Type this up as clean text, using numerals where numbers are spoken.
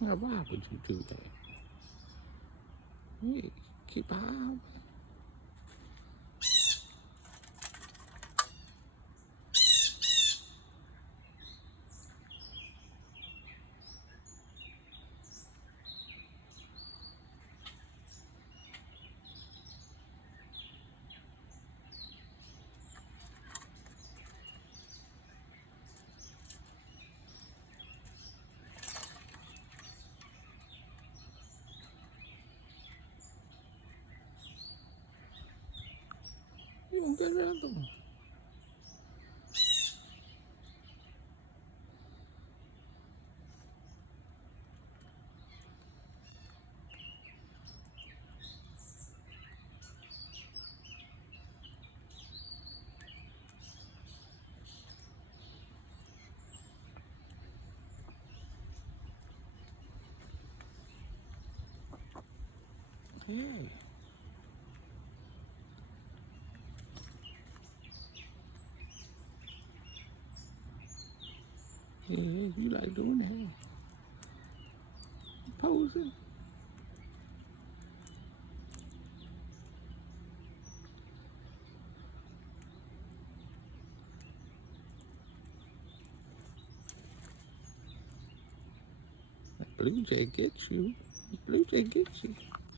Now, why would you do that? Hey, keep an eye on you don't get another one. Hey. Yeah, you like doing that. Posing. Blue Jay gets you. Blue Jay gets you.